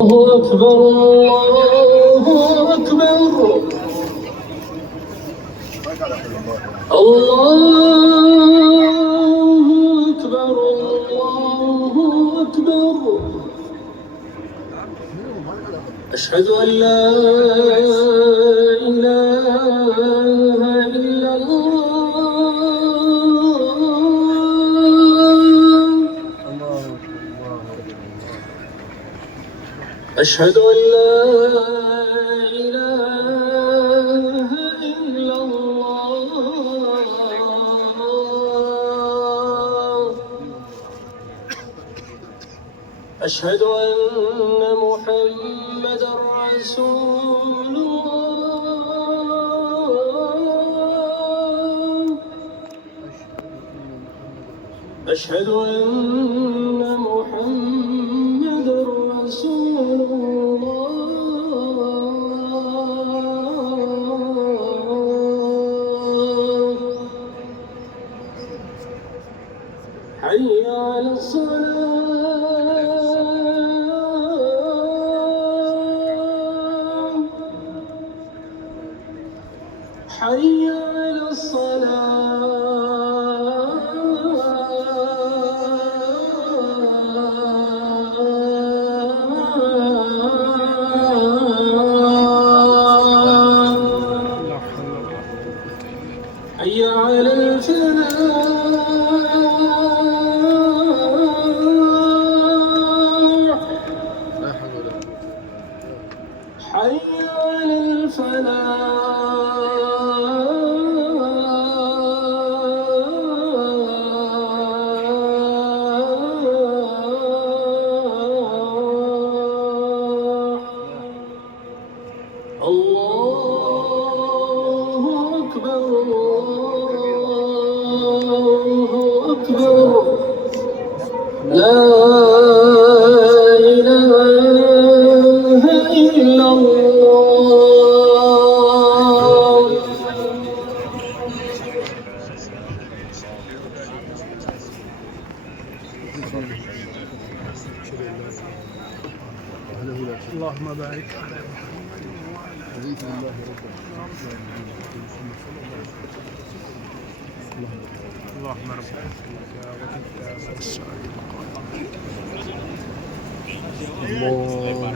الله أكبر الله أكبر الله أكبر الله أكبر أشهد أن لا إله إلا الله أشهد أن لا إله إلا الله أشهد أن محمدًا رسول الله أشهد أن محمدًا رسول الله حي على الصلاة حي على حي على الفلاح حي على الفلاح الله أكبر الله أكبر لا إله إلا الله اللهم بارك على محمد وعلى آل محمد اللهم رب وكتاب الصالحين الله